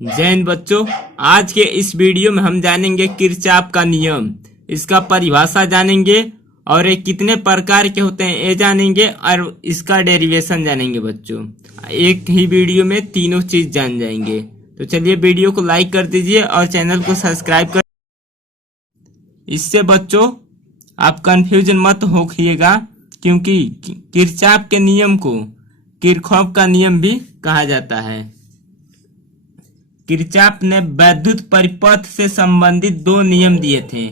जय हिंद बच्चों। आज के इस वीडियो में हम जानेंगे किरचॉफ का नियम, इसका परिभाषा जानेंगे और ये कितने प्रकार के होते हैं ये जानेंगे और इसका डेरिवेशन जानेंगे। बच्चों एक ही वीडियो में तीनों चीज जान जाएंगे। तो चलिए वीडियो को लाइक कर दीजिए और चैनल को सब्सक्राइब कर। इससे बच्चों आप कंफ्यूजन मत होइएगा, क्योंकि किरचॉफ के नियम को किरचॉफ का नियम भी कहा जाता है। किरचॉफ ने वैद्युत परिपथ से संबंधित दो नियम दिए थे।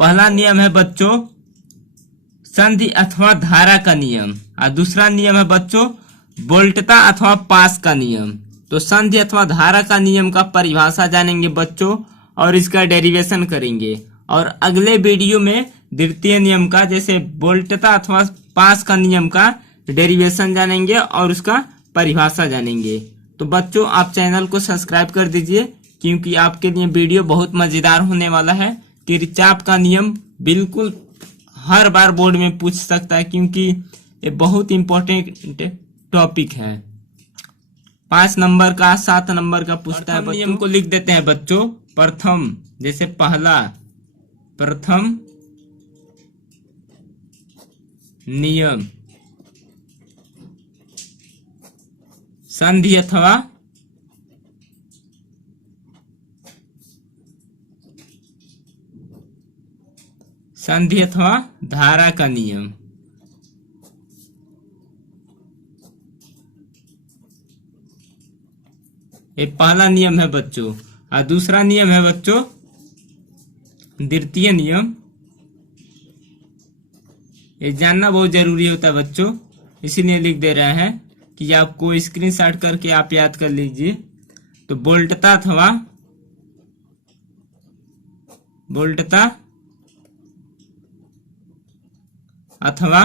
पहला नियम है बच्चों संधि अथवा धारा का नियम, और दूसरा नियम है बच्चों वोल्टता अथवा पास का नियम। तो संधि अथवा धारा का नियम का परिभाषा जानेंगे बच्चों और इसका डेरिवेशन करेंगे, और अगले वीडियो में द्वितीय नियम का जैसे वोल्टता अथवा पास का नियम का डेरिवेशन जानेंगे और उसका परिभाषा जानेंगे। तो बच्चों आप चैनल को सब्सक्राइब कर दीजिए, क्योंकि आपके लिए वीडियो बहुत मजेदार होने वाला है। किरचॉफ का नियम बिल्कुल हर बार बोर्ड में पूछ सकता है, क्योंकि ये बहुत इंपॉर्टेंट टॉपिक है। 5 नंबर का 7 नंबर का पूछता है। नियम को लिख देते हैं बच्चों। प्रथम जैसे पहला प्रथम नियम संधि अथवा धारा का नियम। ये पहला नियम है बच्चों, और दूसरा नियम है बच्चों द्वितीय नियम। ये जानना बहुत जरूरी होता है बच्चों, इसीलिए लिख दे रहे हैं कि आपको स्क्रीनशॉट करके आप याद कर लीजिए। तो वोल्टता अथवा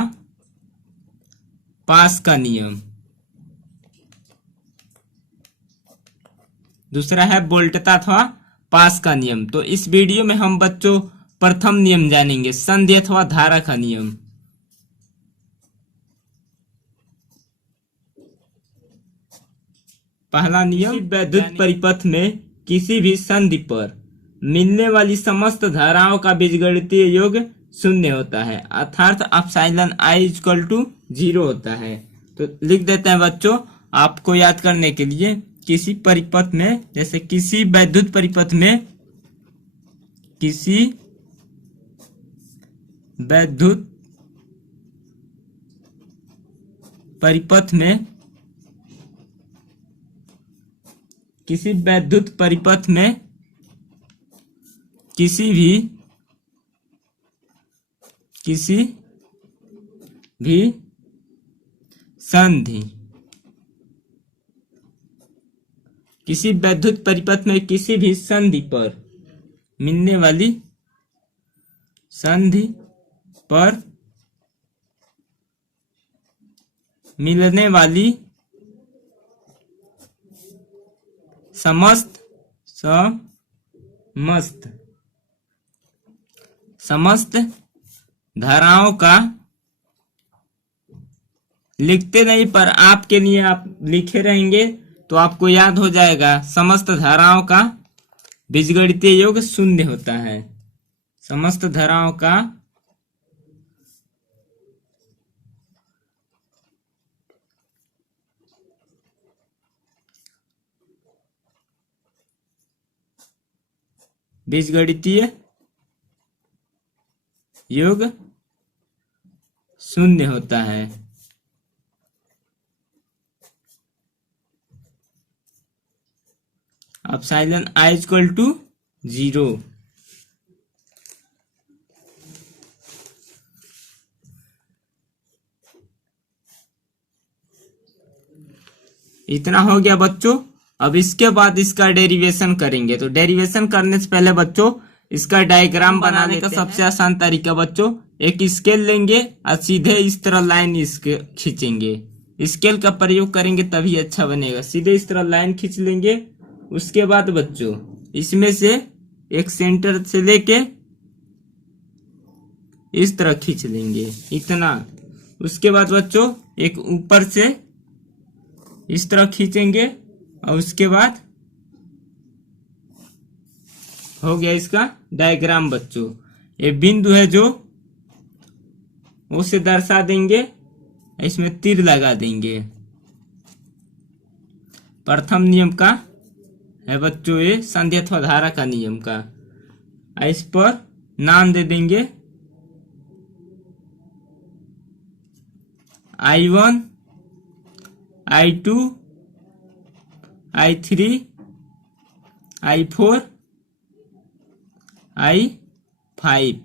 पास का नियम। दूसरा है वोल्टता अथवा पास का नियम। तो इस वीडियो में हम बच्चों प्रथम नियम जानेंगे, संधि अथवा धारा का नियम। पहला नियम वैद्युत परिपथ में किसी भी संधि पर मिलने वाली समस्त धाराओं का बीजगणितीय योग शून्य होता है, अर्थात एप्सिलॉन आई इक्वल टू 0 होता है। तो लिख देते हैं बच्चों आपको याद करने के लिए, किसी परिपथ में जैसे किसी वैद्युत परिपथ में किसी वैद्युत परिपथ में किसी भी संधि किसी वैद्युत परिपथ में किसी भी संधि पर मिलने वाली समस्त धाराओं का, लिखते नहीं पर आपके लिए आप लिखे रहेंगे तो आपको याद हो जाएगा। समस्त धाराओं का बीजगणितीय योग शून्य होता है। समस्त धाराओं का बीजगणितीय योग शून्य होता है। Epsilon I equal to 0। इतना हो गया बच्चों। अब इसके बाद इसका डेरिवेशन करेंगे। तो डेरिवेशन करने से पहले बच्चों इसका डायग्राम बनाने का सबसे आसान तरीका बच्चों, एक स्केल लेंगे और सीधे इस तरह लाइन इसके खींचेंगे। स्केल का प्रयोग करेंगे तभी अच्छा बनेगा। सीधे इस तरह लाइन खींच लेंगे। उसके बाद बच्चों इसमें से एक सेंटर से लेके इस तरह खींच लेंगे, इतना। उसके बाद बच्चों एक ऊपर से इस तरह खींचेंगे और उसके बाद हो गया इसका डायग्राम बच्चों। ये बिंदु है जो उसे दर्शा देंगे, इसमें तीर लगा देंगे। प्रथम नियम का है बच्चों ये संधि अथवा धारा का नियम का। इस पर नाम दे देंगे I1, I2, I3, I4, I5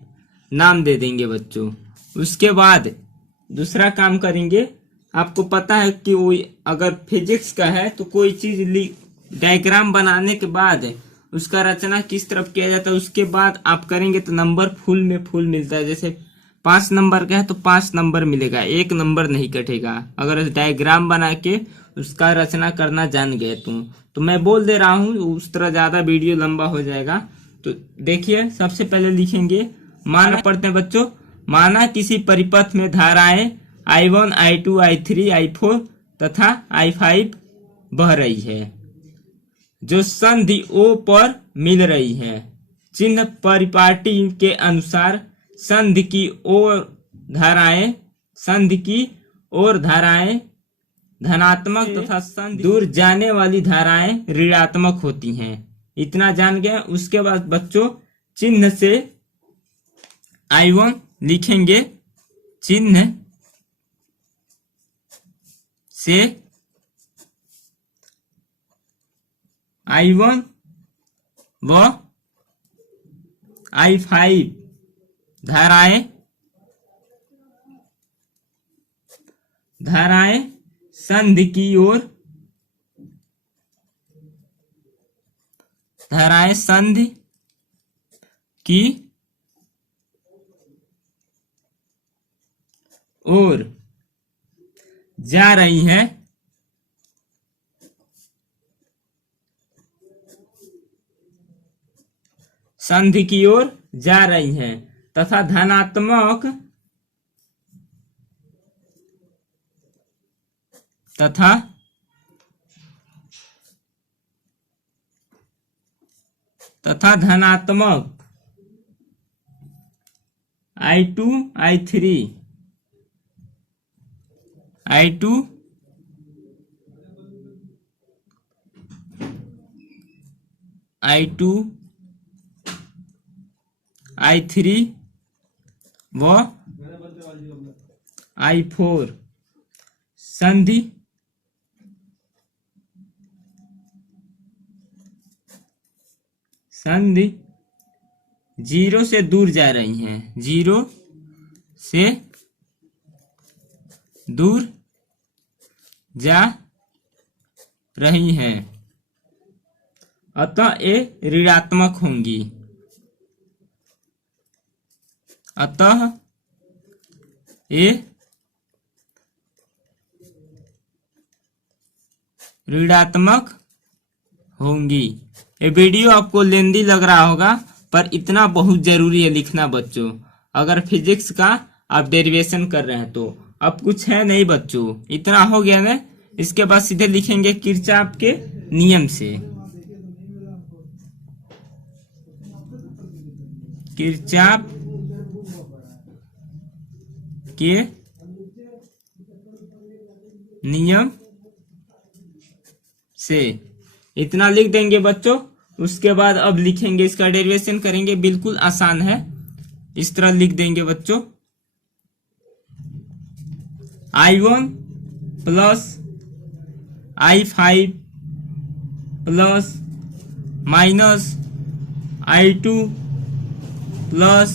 नाम दे देंगे बच्चों। उसके बाद दूसरा काम करेंगे। आपको पता है कि वो अगर फिजिक्स का है तो कोई चीज डायग्राम बनाने के बाद उसका रचना किस तरफ किया जाता है, उसके बाद आप करेंगे तो नंबर फुल में फुल मिलता है। जैसे 5 नंबर का है तो 5 नंबर मिलेगा, 1 नंबर नहीं कटेगा अगर डायग्राम बना के उसका रचना करना जान गए तो मैं बोल दे रहा हूँ, उस तरह ज्यादा वीडियो लंबा हो जाएगा। तो देखिए सबसे पहले लिखेंगे, माना पढ़ते हैं बच्चों, माना किसी परिपथ में धाराएं I1, I2, I3, I4 तथा I5 बह रही है जो संधि O पर मिल रही है। चिन्ह परिपाटी के अनुसार संधि की ओर धाराएं धनात्मक तथा संधि दूर जाने वाली धाराएं ऋणात्मक होती हैं। इतना जान गए। उसके बाद बच्चों चिन्ह से I1 लिखेंगे, चिन्ह से I1 व I5 धाराएं संधि की ओर जा रही हैं संधि की ओर जा रही हैं तथा धनात्मक तथा धनात्मक I2, I3, I3 व I4 संधि 0 से दूर जा रही हैं, 0 से दूर जा रही हैं, अतः ये ऋणात्मक होंगी। अतः ये ऋणात्मक होंगी। ये वीडियो आपको लेंदी लग रहा होगा पर इतना बहुत जरूरी है लिखना बच्चों। अगर फिजिक्स का आप डेरिवेशन कर रहे हैं तो अब कुछ है नहीं बच्चों, इतना हो गया ना। इसके बाद सीधे लिखेंगे किरचॉफ के नियम से। किरचॉफ के नियम से इतना लिख देंगे बच्चों। उसके बाद अब लिखेंगे, इसका डेरिवेशन करेंगे, बिल्कुल आसान है। इस तरह लिख देंगे बच्चों, I1 plus I5 plus minus I2 plus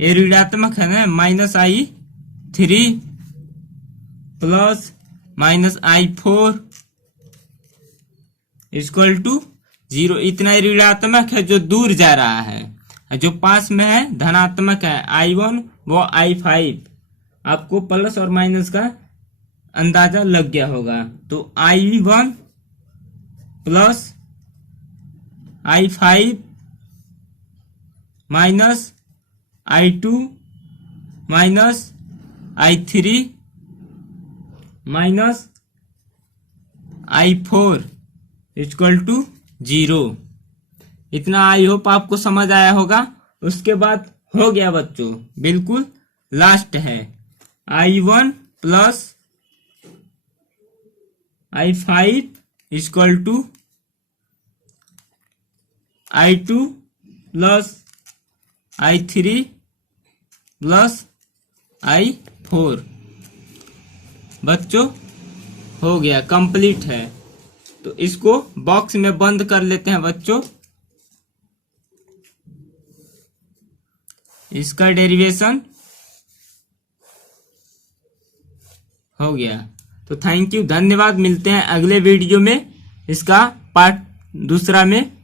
ये ऋणात्मक है ना, minus I3 plus minus I4 equal to 0। इतना ऋणात्मक है जो दूर जा रहा है, जो पास में है धनात्मक है I1 व I5। आपको प्लस और माइनस का अंदाजा लग गया होगा। तो I1 plus I5 minus I2 minus I3 minus I4 equal to 0। इतना आई होप आपको समझ आया होगा। उसके बाद हो गया बच्चों, बिल्कुल लास्ट है I1 plus I5 equal to I2 plus I3 plus I4। बच्चों हो गया, कंप्लीट है। तो इसको बॉक्स में बंद कर लेते हैं बच्चों। इसका डेरिवेशन हो गया। तो थैंक यू, धन्यवाद। मिलते हैं अगले वीडियो में इसका पार्ट दूसरा में।